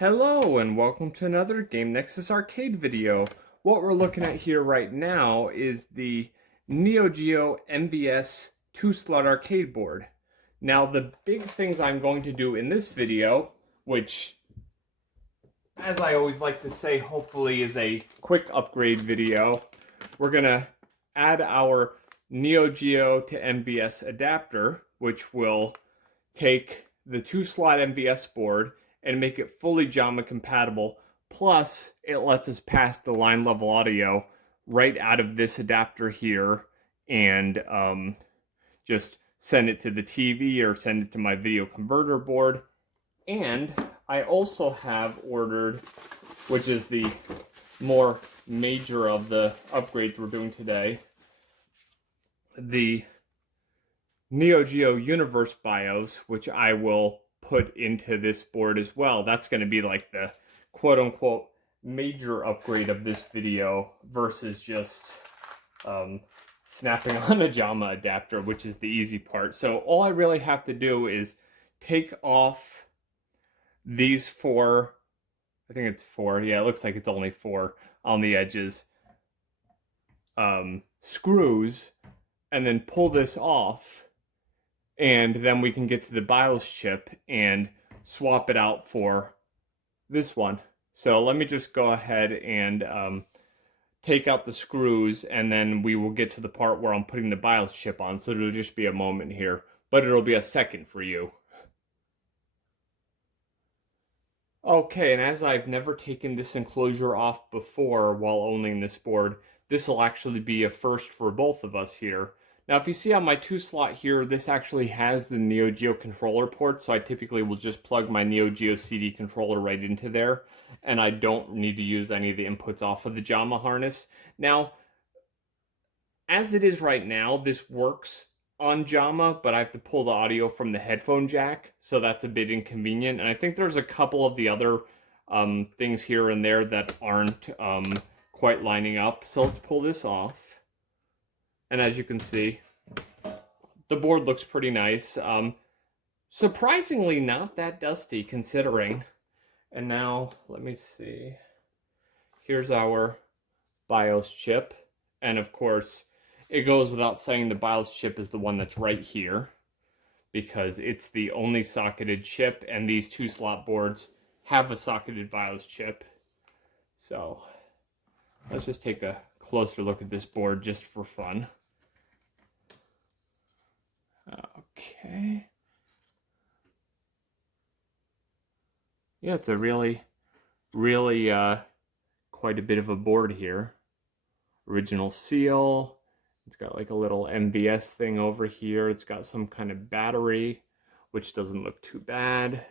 Hello and welcome to another Game Nexus arcade video. What we're looking at here right now is the Neo Geo MVS 2-slot arcade board. Now the big things I'm going to do in this video, which as I always like to say hopefully is a quick upgrade video, we're going to add our Neo Geo to MVS adapter, which will take the 2-slot MVS board and make it fully Jamma compatible. Plus, it lets us pass the line level audio right out of this adapter here and just send it to the TV or send it to my video converter board. And I also have ordered, which is the more major of the upgrades we're doing today, the Neo Geo Universe BIOS, which I will put into this board as well. That's going to be like the quote-unquote major upgrade of this video versus just snapping on a Jamma adapter, which is the easy part. So all I really have to do is take off these four, I think it's four, yeah, it looks like it's only four on the edges, screws, and then pull this off. And then we can get to the BIOS chip and swap it out for this one. So let me just go ahead and take out the screws, and then we will get to the part where I'm putting the BIOS chip on. So it'll just be a moment here, but it'll be a second for you. Okay, and as I've never taken this enclosure off before while owning this board, this will actually be a first for both of us here. Now, if you see on my 2-slot here, this actually has the Neo Geo controller port, so I typically will just plug my Neo Geo CD controller right into there, and I don't need to use any of the inputs off of the Jamma harness. Now, as it is right now, this works on Jamma, but I have to pull the audio from the headphone jack, so that's a bit inconvenient. And I think there's a couple of the other things here and there that aren't quite lining up. So let's pull this off. And as you can see, the board looks pretty nice. Surprisingly not that dusty considering. And now, let me see. Here's our BIOS chip. And of course, it goes without saying the BIOS chip is the one that's right here, because it's the only socketed chip, and these 2-slot boards have a socketed BIOS chip. So let's just take a closer look at this board just for fun. Okay. Yeah, it's a really quite a bit of a board here. Original seal. It's got like a little MVS thing over here. It's got some kind of battery, which doesn't look too bad.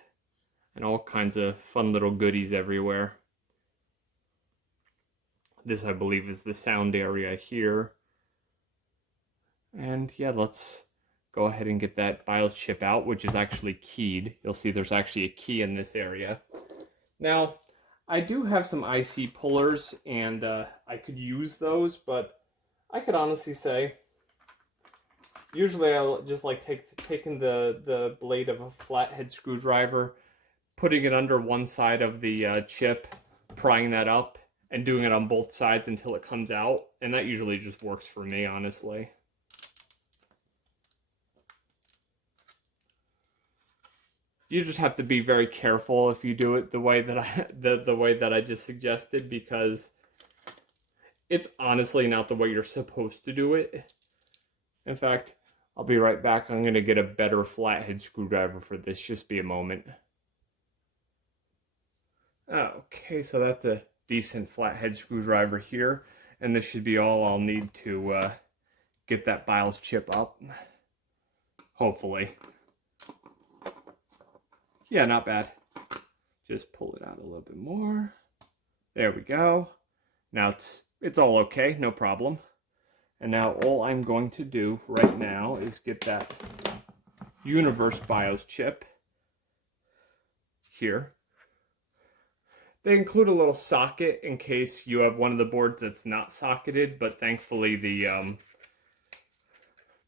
And all kinds of fun little goodies everywhere. This, I believe, is the sound area here. And yeah, let's go ahead and get that BIOS chip out, which is actually keyed. You'll see there's actually a key in this area. Now, I do have some IC pullers, and I could use those, but I could honestly say, usually I'll just like taking the blade of a flathead screwdriver, putting it under one side of the chip, prying that up, and doing it on both sides until it comes out, and that usually just works for me, honestly. You just have to be very careful if you do it the way that the way that I just suggested, because it's honestly not the way you're supposed to do it. In fact, I'll be right back. I'm going to get a better flathead screwdriver for this. Just be a moment. Okay, so that's a decent flathead screwdriver here, and this should be all I'll need to get that BIOS chip up. Hopefully. Yeah, not bad. Just pull it out a little bit more. There we go. Now it's all okay, no problem. And now all I'm going to do right now is get that Universe BIOS chip here. They include a little socket in case you have one of the boards that's not socketed, but thankfully the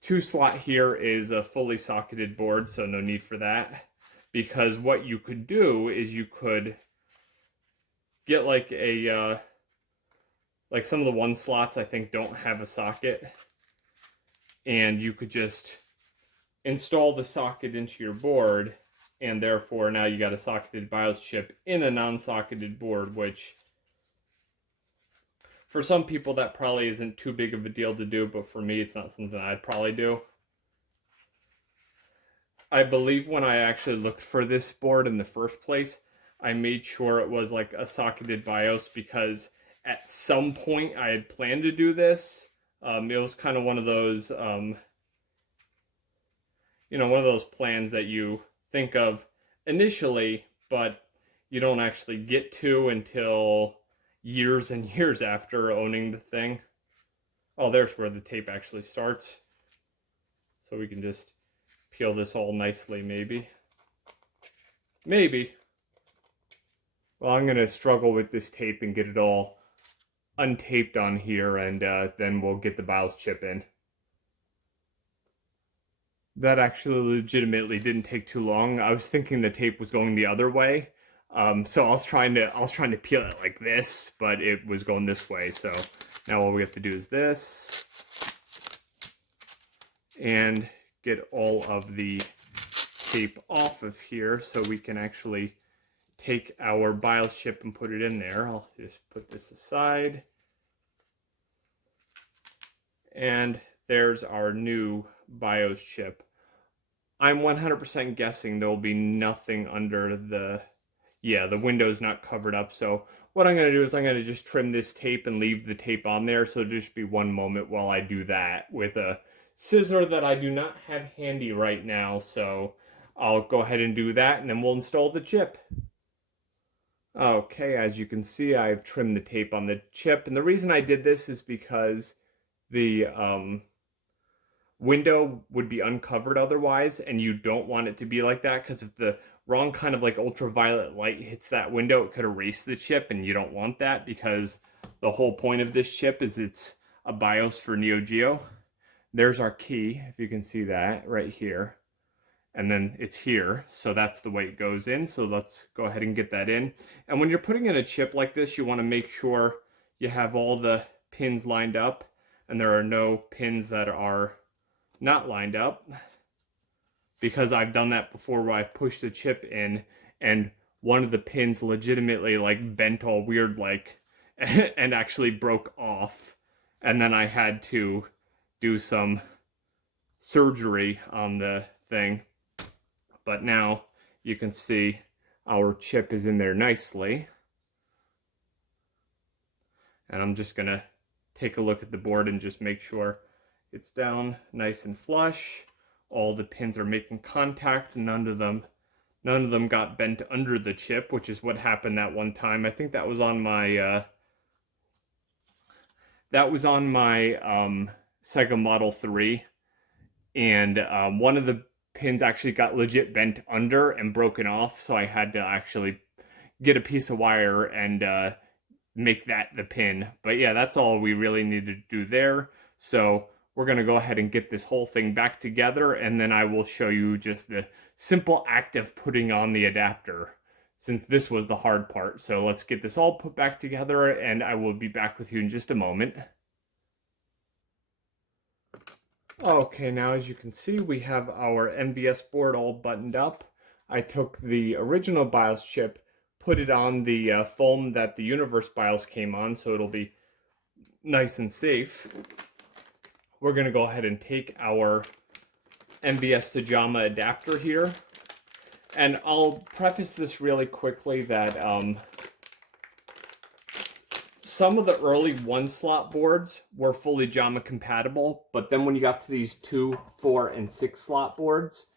2-slot here is a fully socketed board, so no need for that. Because what you could do is you could get like a, like some of the 1 slots I think don't have a socket. And you could just install the socket into your board, and therefore now you got a socketed BIOS chip in a non-socketed board, which for some people that probably isn't too big of a deal to do, but for me it's not something I'd probably do. I believe when I actually looked for this board in the first place, I made sure it was like a socketed BIOS because at some point I had planned to do this. It was kind of one of those, one of those plans that you think of initially, but you don't actually get to until years and years after owning the thing. Oh, there's where the tape actually starts. So we can just peel this all nicely, maybe. Maybe. Well, I'm going to struggle with this tape and get it all untaped on here, and then we'll get the BIOS chip in. That actually legitimately didn't take too long. I was thinking the tape was going the other way. So I was trying to peel it like this, but it was going this way. So now all we have to do is this. And get all of the tape off of here so we can actually take our BIOS chip and put it in there. I'll just put this aside. And there's our new BIOS chip. I'm 100% guessing there will be nothing under the window's not covered up. So what I'm going to do is I'm going to just trim this tape and leave the tape on there. So just be one moment while I do that with a scissor that I do not have handy right now. So I'll go ahead and do that, and then we'll install the chip. Okay, as you can see, I've trimmed the tape on the chip. And the reason I did this is because the window would be uncovered otherwise, and you don't want it to be like that, because if the wrong kind of like ultraviolet light hits that window, it could erase the chip, and you don't want that, because the whole point of this chip is it's a BIOS for Neo Geo. There's our key, if you can see that right here, and then it's here, so that's the way it goes in. So let's go ahead and get that in. And when you're putting in a chip like this, you want to make sure you have all the pins lined up, and there are no pins that are not lined up, because I've done that before where I've pushed the chip in and one of the pins legitimately like bent all weird like and actually broke off, and then I had to do some surgery on the thing. But now you can see our chip is in there nicely, and I'm just gonna take a look at the board and just make sure it's down nice and flush. All the pins are making contact. None of them got bent under the chip, which is what happened that one time. I think that was on my Sega Model 3, and one of the pins actually got legit bent under and broken off, so I had to actually get a piece of wire and make that the pin. But yeah, that's all we really need to do there. So we're going to go ahead and get this whole thing back together, and then I will show you just the simple act of putting on the adapter, since this was the hard part. So let's get this all put back together, and I will be back with you in just a moment. Okay, now as you can see, we have our MVS board all buttoned up. I took the original BIOS chip, put it on the foam that the Universe BIOS came on, so it'll be nice and safe. We're going to go ahead and take our MVS to Jamma adapter here. And I'll preface this really quickly that some of the early 1-slot boards were fully Jamma compatible, but then when you got to these 2, 4, and 6-slot boards,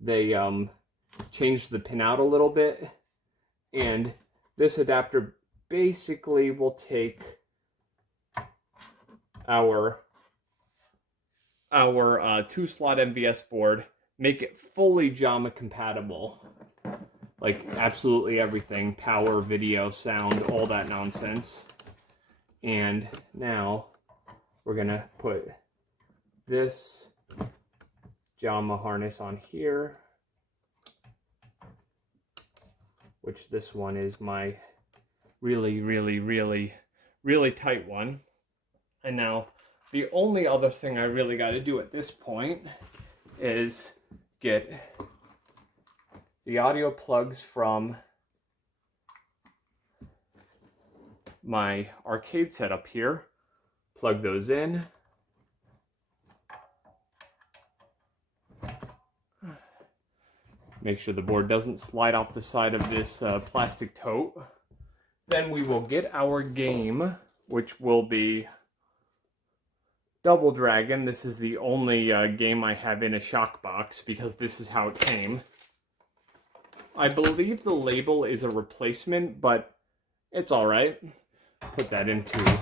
they changed the pin out a little bit. And this adapter basically will take our 2-slot MVS board, make it fully Jamma compatible, like absolutely everything, power, video, sound, all that nonsense. And now we're gonna put this Jamma harness on here, which this one is my really, really, really, really tight one. And now the only other thing I really got to do at this point is get the audio plugs from my arcade setup here, plug those in. Make sure the board doesn't slide off the side of this plastic tote. Then we will get our game, which will be Double Dragon. This is the only game I have in a shock box because this is how it came. I believe the label is a replacement, but it's alright. Put that into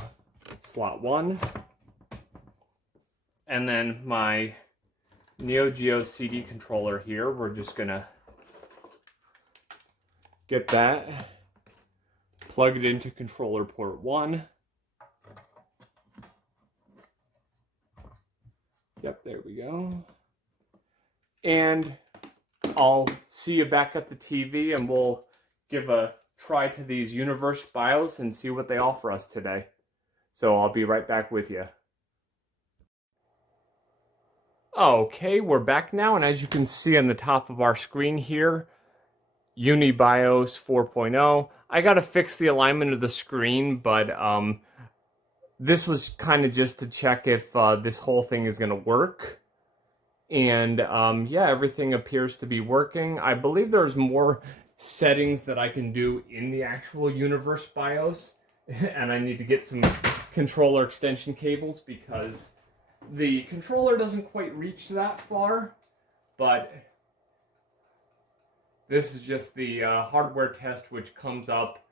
slot 1. And then my Neo Geo CD controller here, we're just gonna get that, plug it into controller port 1. Yep, there we go. And I'll see you back at the TV and we'll give a try to these Universe BIOS and see what they offer us today. So I'll be right back with you. Okay, we're back now, and as you can see on the top of our screen here, Unibios 4.0. I gotta fix the alignment of the screen, but this was kind of just to check if this whole thing is gonna work. And yeah, everything appears to be working. I believe there's more settings that I can do in the actual Universe BIOS, and I need to get some controller extension cables because the controller doesn't quite reach that far, but this is just the hardware test which comes up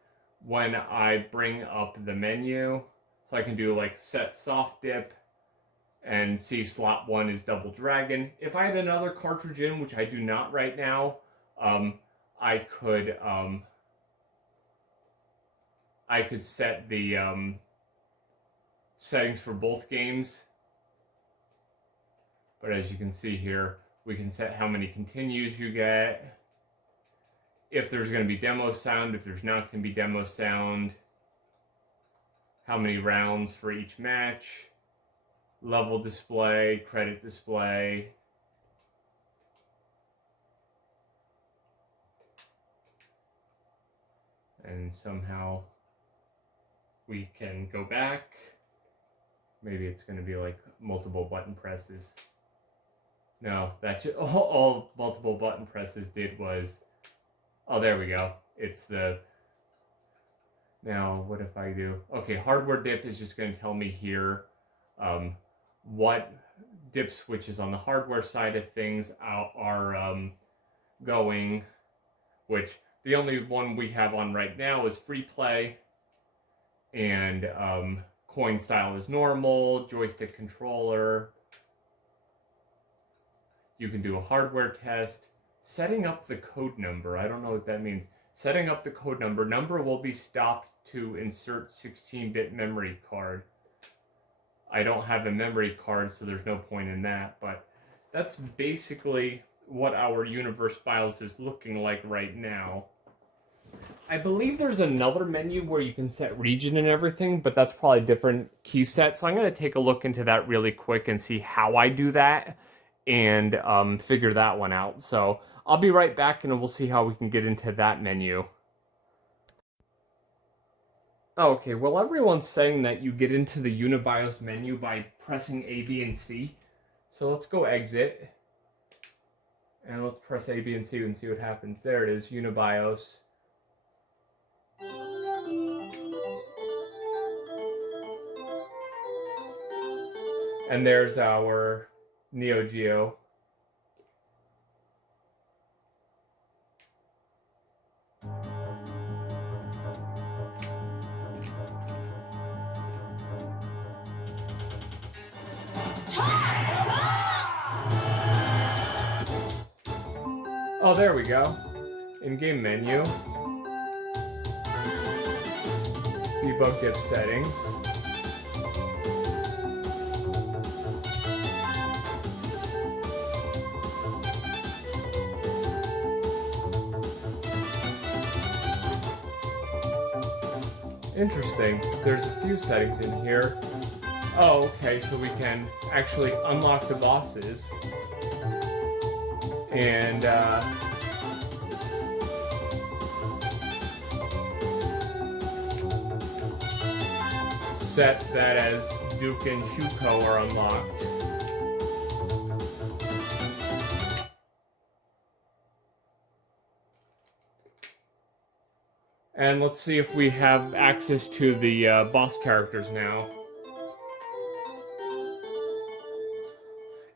when I bring up the menu. So I can do like set soft dip and see slot 1 is Double Dragon. If I had another cartridge in, which I do not right now, I could set the settings for both games. But as you can see here, we can set how many continues you get, if there's going to be demo sound, if there's not going to be demo sound, how many rounds for each match, level display, credit display. And somehow we can go back. Maybe it's going to be like multiple button presses. No, that's all multiple button presses did was, oh, there we go. It's the, now what if I do, okay, hardware dip is just going to tell me here what dip switches on the hardware side of things are going, which the only one we have on right now is free play, and coin style is normal, joystick controller. You can do a hardware test. Setting up the code number, I don't know what that means. Setting up the code number. Number will be stopped to insert 16-bit memory card. I don't have a memory card, so there's no point in that, but that's basically what our Universe BIOS is looking like right now. I believe there's another menu where you can set region and everything, but that's probably a different key set, so I'm going to take a look into that really quick and see how I do that and figure that one out. So I'll be right back and we'll see how we can get into that menu. Okay, well, everyone's saying that you get into the Unibios menu by pressing A, B, and C. So let's go exit. And let's press A, B, and C and see what happens. There it is, Unibios. And there's our Neo Geo. Oh, there we go. In-game menu. Debug dip settings. Interesting. There's a few settings in here. Oh, okay, so we can actually unlock the bosses. And, set that as Duke and Shuko are unlocked. And let's see if we have access to the boss characters now.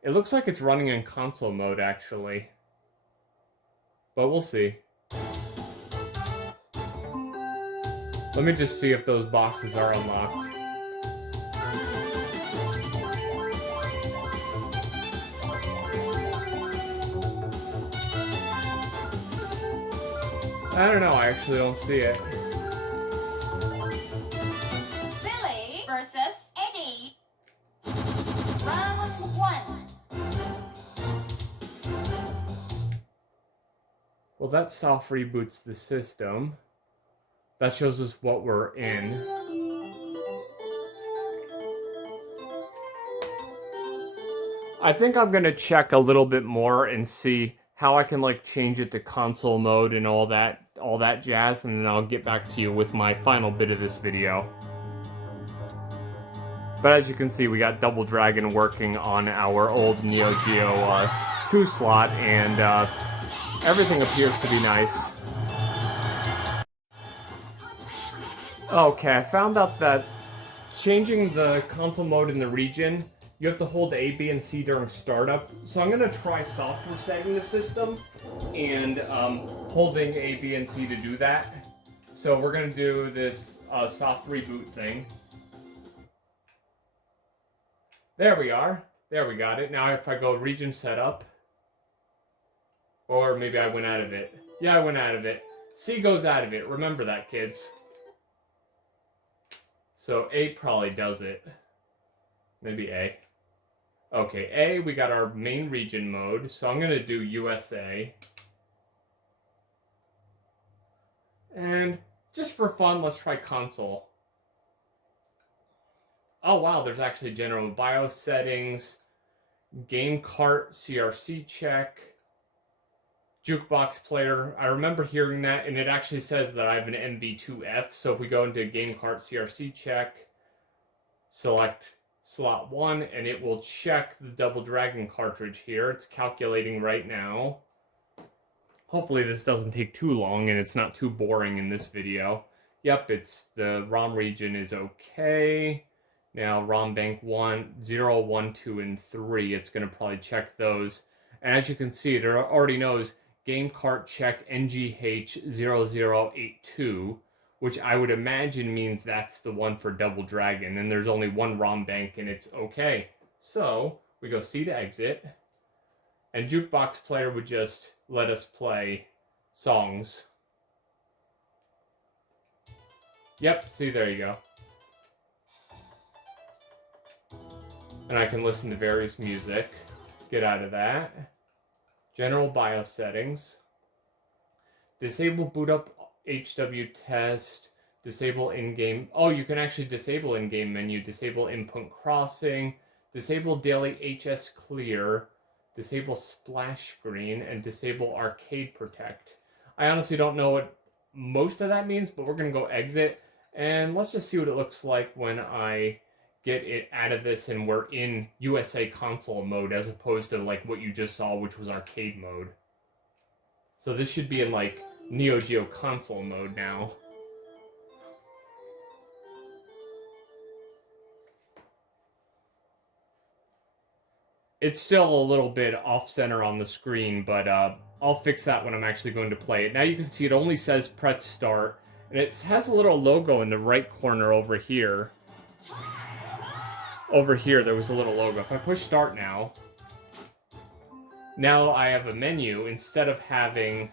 It looks like it's running in console mode, actually. But we'll see. Let me just see if those bosses are unlocked. I don't know, I actually don't see it. Billy versus Eddie. Round 1. Well, that soft reboots the system. That shows us what we're in. I think I'm gonna check a little bit more and see how I can like change it to console mode and all that jazz, and then I'll get back to you with my final bit of this video. But as you can see, we got Double Dragon working on our old Neo Geo 2 slot, and everything appears to be nice. Okay, I found out that changing the console mode in the region, you have to hold A, B, and C during startup. So I'm going to try soft resetting the system and holding A, B, and C to do that. So we're going to do this soft reboot thing. There we are. There we got it. Now if I go region setup, or maybe I went out of it. Yeah, I went out of it. C goes out of it. Remember that, kids. So A probably does it. Maybe A. Okay, A, we got our main region mode, so I'm going to do USA. And just for fun, let's try console. Oh wow, there's actually general BIOS settings, game cart CRC check, jukebox player. I remember hearing that, and it actually says that I have an MV2F, so if we go into game cart CRC check, select slot 1, and it will check the Double Dragon cartridge here. It's calculating right now. Hopefully this doesn't take too long and it's not too boring in this video. Yep, the ROM region is okay. Now ROM bank 1, 0, 1, 2, and 3, it's going to probably check those. And as you can see, it already knows game cart check NGH0082, which I would imagine means that's the one for Double Dragon, and there's only one ROM bank, and it's okay. So, we go C to exit, and Jukebox Player would just let us play songs. Yep, see, there you go. And I can listen to various music. Get out of that. General BIOS settings. Disable boot up HW test, disable in-game, oh, you can actually disable in-game menu, disable input crossing, disable daily HS clear, disable splash screen, and disable arcade protect. I honestly don't know what most of that means, but we're going to go exit, and let's just see what it looks like when I get it out of this and we're in USA console mode as opposed to like what you just saw, which was arcade mode. So this should be in like Neo Geo console mode now. It's still a little bit off-center on the screen, but I'll fix that when I'm actually going to play it. Now you can see it only says press start, and it has a little logo in the right corner over here. Over here, there was a little logo. If I push start now I have a menu instead of having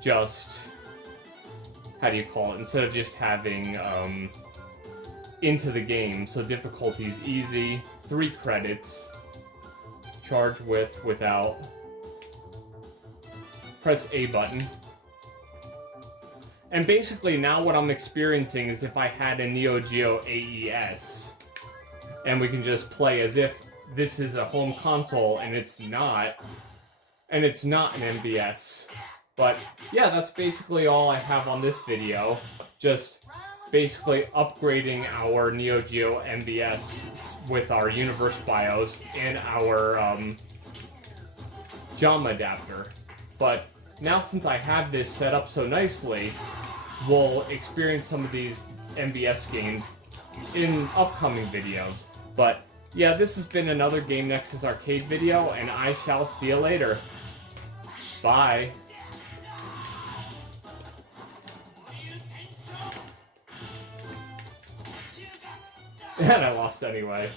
just, how do you call it? Instead of just having into the game. So difficulty is easy, 3 credits, charge with, without, press A button. And basically now what I'm experiencing is if I had a Neo Geo AES, and we can just play as if this is a home console and it's not an MVS. But yeah, that's basically all I have on this video. Just basically upgrading our Neo Geo MVS with our Universe BIOS and our Jamma Adapter. But now since I have this set up so nicely, we'll experience some of these MVS games in upcoming videos. But yeah, this has been another Game Nexus Arcade video, and I shall see you later. Bye. And I lost anyway.